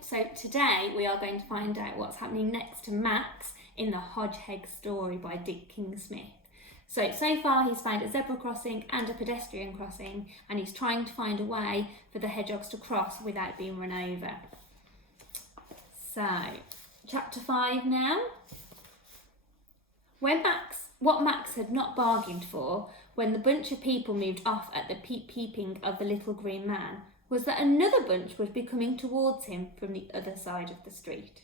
So today we are going to find out what's happening next to Max in the Hodgeheg story by Dick King-Smith. So far he's found a zebra crossing and a pedestrian crossing, and he's trying to find a way for the hedgehogs to cross without being run over. So, chapter 5 now. What Max had not bargained for when the bunch of people moved off at the peeping of the little green man was that another bunch would be coming towards him from the other side of the street.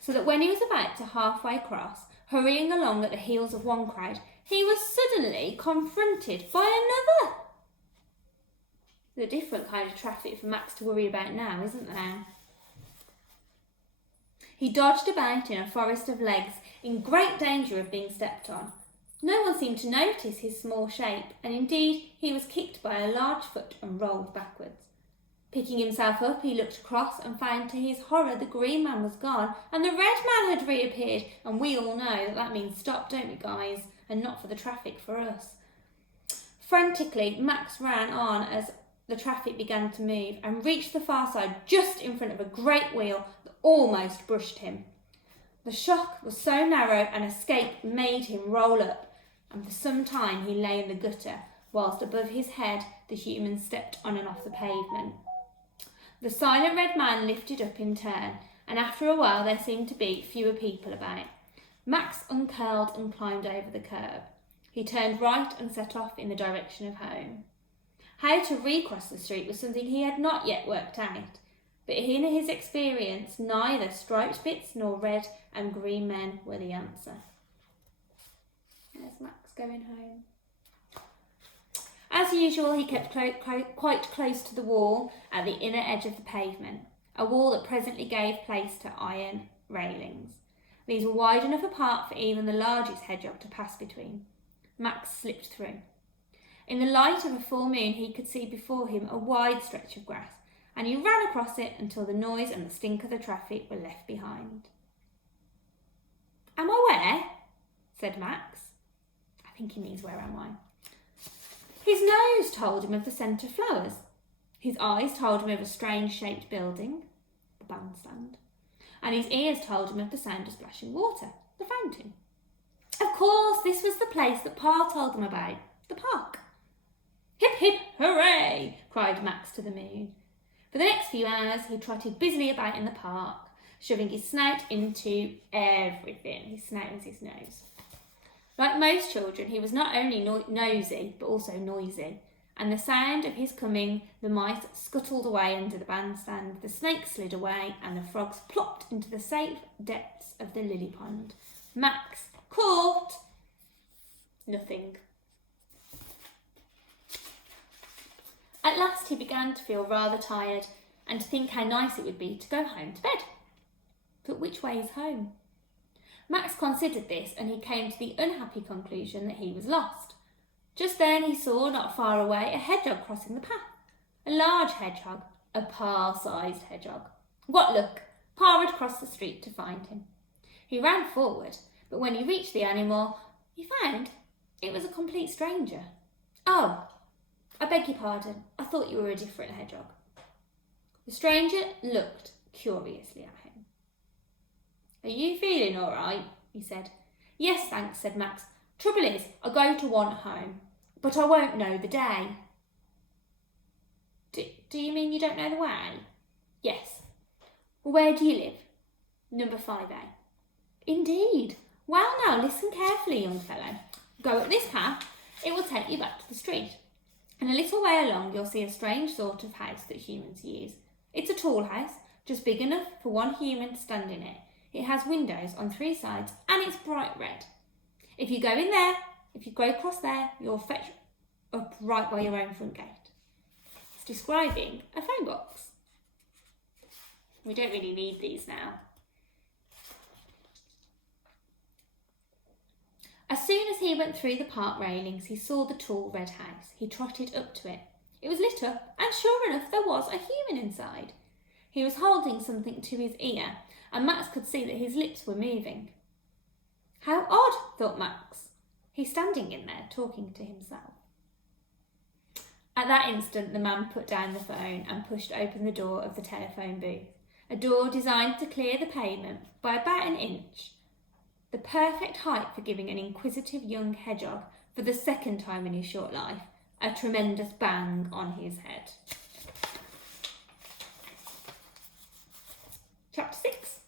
So that when he was about to halfway cross, hurrying along at the heels of one crowd, he was suddenly confronted by another. There's a different kind of traffic for Max to worry about now, isn't there? He dodged about in a forest of legs, in great danger of being stepped on. No one seemed to notice his small shape, and indeed he was kicked by a large foot and rolled backwards. Picking himself up, he looked across and found to his horror the green man was gone and the red man had reappeared, and we all know that means stop, don't we, guys? And not for the traffic for us. Frantically, Max ran on as the traffic began to move and reached the far side just in front of a great wheel that almost brushed him. The shock was so narrow and escape made him roll up, and for some time he lay in the gutter, whilst above his head the humans stepped on and off the pavement. The silent red man lifted up in turn, and after a while there seemed to be fewer people about. Max uncurled and climbed over the curb. He turned right and set off in the direction of home. How to recross the street was something he had not yet worked out, but in his experience neither striped bits nor red and green men were the answer. There's Max going home. As usual, he kept quite close to the wall at the inner edge of the pavement, a wall that presently gave place to iron railings. These were wide enough apart for even the largest hedgehog to pass between. Max slipped through. In the light of a full moon, he could see before him a wide stretch of grass, and he ran across it until the noise and the stink of the traffic were left behind. "Am I where?" said Max. I think he means where am I. His nose told him of the scent of flowers. His eyes told him of a strange-shaped building, the bandstand, and his ears told him of the sound of splashing water, the fountain. Of course, this was the place that Pa told them about, the park. "Hip, hip, hooray!" cried Max to the moon. For the next few hours, he trotted busily about in the park, shoving his snout into everything. His snout was his nose. Like most children, he was not only nosy, but also noisy, and the sound of his coming, the mice scuttled away under the bandstand, the snakes slid away, and the frogs plopped into the safe depths of the lily pond. Max caught nothing. At last he began to feel rather tired and to think how nice it would be to go home to bed. But which way is home? Max considered this, and he came to the unhappy conclusion that he was lost. Just then he saw, not far away, a hedgehog crossing the path. A large hedgehog, a Pa-sized hedgehog. What luck! Pa had crossed the street to find him. He ran forward, but when he reached the animal, he found it was a complete stranger. "Oh, I beg your pardon. I thought you were a different hedgehog." The stranger looked curiously at him. "Are you feeling all right?" he said. "Yes, thanks," said Max. "Trouble is, I go to want home, but I won't know the day." Do you mean you don't know the way?" "Yes." "Well, where do you live?" "Number 5A. "Indeed. Well, now, listen carefully, young fellow. Go up this path. It will take you back to the street. And a little way along, you'll see a strange sort of house that humans use. It's a tall house, just big enough for one human to stand in it. It has windows on 3 sides, and it's bright red. If you go in there, if you go across there, you'll fetch up right by your own front gate." It's describing a phone box. We don't really need these now. As soon as he went through the park railings, he saw the tall red house. He trotted up to it. It was lit up, and sure enough, there was a human inside. He was holding something to his ear, and Max could see that his lips were moving. How odd, thought Max. He's standing in there, talking to himself. At that instant, the man put down the phone and pushed open the door of the telephone booth. a door designed to clear the pavement by about an inch, the perfect height for giving an inquisitive young hedgehog, for the second time in his short life, a tremendous bang on his head. Chapter 6.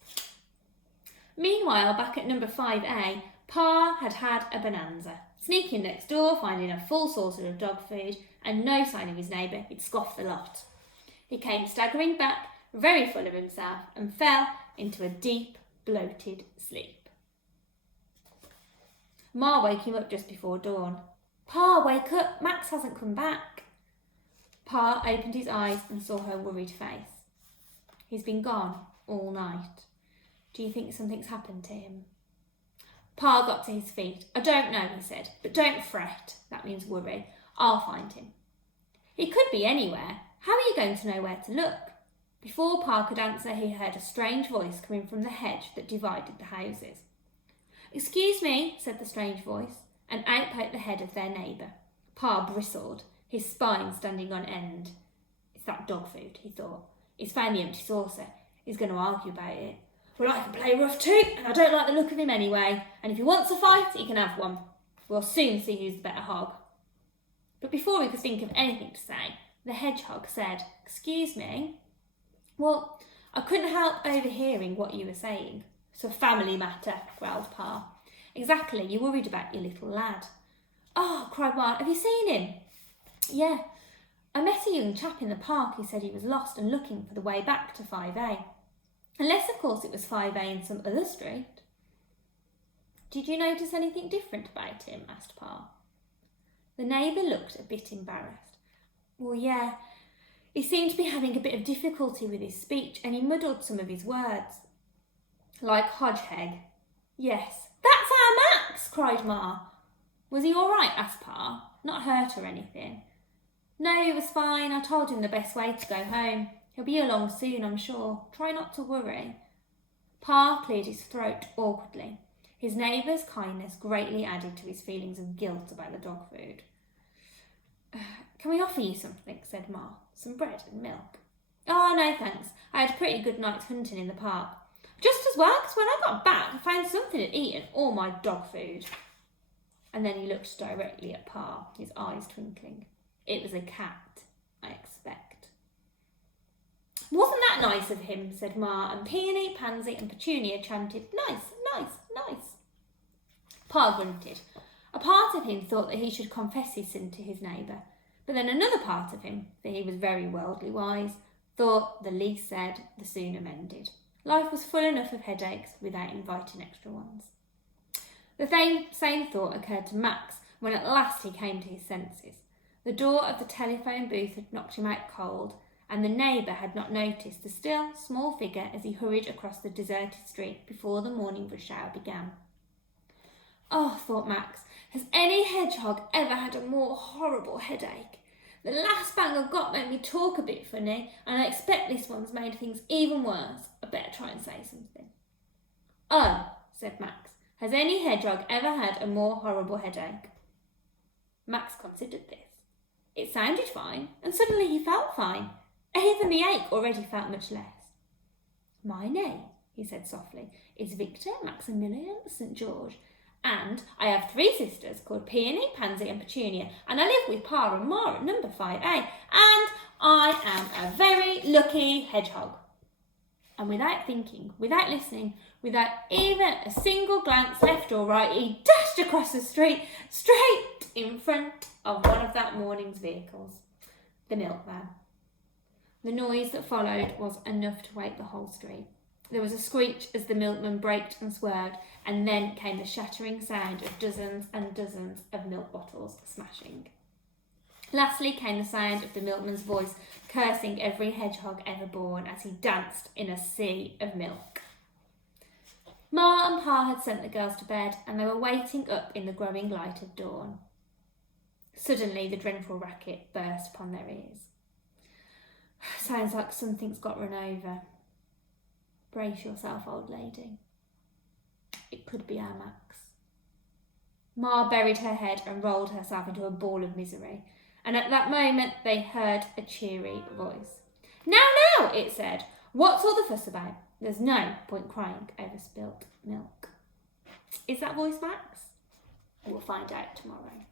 Meanwhile, back at number 5A, Pa had had a bonanza. Sneaking next door, finding a full saucer of dog food and no sign of his neighbour, he'd scoffed the lot. He came staggering back, very full of himself, and fell into a deep, bloated sleep. Ma woke him up just before dawn. Pa, wake up, Max hasn't come back. Pa opened his eyes and saw her worried face. He's been gone all night. Do you think something's happened to him? Pa got to his feet. I don't know, he said, but don't fret. That means worry. I'll find him. He could be anywhere. How are you going to know where to look? Before Pa could answer, he heard a strange voice coming from the hedge that divided the houses. Excuse me, said the strange voice, and out poked the head of their neighbour. Pa bristled, his spine standing on end. It's that dog food, he thought. He's found the empty saucer. He's going to argue about it. Well, I can play rough too, and I don't like the look of him anyway. And if he wants a fight, he can have one. We'll soon see who's the better hog. But before he could think of anything to say, the hedgehog said, Excuse me? Well, I couldn't help overhearing what you were saying. It's a family matter, growled Pa. Exactly, you're worried about your little lad. Oh, cried Ma, have you seen him? Yeah, I met a young chap in the park who said he was lost and looking for the way back to 5A. Unless, of course, it was 5A in some other street. Did you notice anything different about him? Asked Pa. The neighbour looked a bit embarrassed. Well, yeah, he seemed to be having a bit of difficulty with his speech and he muddled some of his words. Like Hodgeheg. Yes, that's our Max, cried Ma. Was he all right? Asked Pa. Not hurt or anything. No, he was fine. I told him the best way to go home. He'll be along soon, I'm sure. Try not to worry. Pa cleared his throat awkwardly. His neighbour's kindness greatly added to his feelings of guilt about the dog food. Can we offer you something? Said Ma. Some bread and milk. Oh, no, thanks. I had a pretty good night's hunting in the park. Just as well, because when I got back, I found something had eaten all my dog food. And then he looked directly at Pa, his eyes twinkling. It was a cat, I expect. Wasn't that nice of him? Said Ma, and Peony, Pansy and Petunia chanted, Nice, nice, nice. Pa grunted. A part of him thought that he should confess his sin to his neighbour, but then another part of him, for he was very worldly wise, thought the least said, the sooner mended. Life was full enough of headaches without inviting extra ones. The same thought occurred to Max when at last he came to his senses. The door of the telephone booth had knocked him out cold, and the neighbour had not noticed the still, small figure as he hurried across the deserted street before the morning rush hour began. Oh, thought Max, has any hedgehog ever had a more horrible headache? The last bang I got made me talk a bit funny, and I expect this one's made things even worse. I better try and say something. Oh, said Max, has any hedgehog ever had a more horrible headache? Max considered this. It sounded fine, and suddenly he felt fine. Even the ache already felt much less. My name, he said softly, is Victor Maximilian St. George, and I have 3 sisters called Peony, Pansy and Petunia, and I live with Pa and Ma at number 5A, and I am a very lucky hedgehog. And without thinking, without listening, without even a single glance left or right, he dashed across the street, straight in front of one of that morning's vehicles, the milkman. The noise that followed was enough to wake the whole street. There was a screech as the milkman braked and swerved, and then came the shattering sound of dozens and dozens of milk bottles smashing. Lastly came the sound of the milkman's voice cursing every hedgehog ever born as he danced in a sea of milk. Ma and Pa had sent the girls to bed, and they were waiting up in the growing light of dawn. Suddenly the dreadful racket burst upon their ears. Sounds like something's got run over. Brace yourself, old lady. It could be our Max. Ma buried her head and rolled herself into a ball of misery, and at that moment they heard a cheery voice. Now, now, it said, What's all the fuss about? There's no point crying over spilt milk. Is that voice Max? We'll find out tomorrow.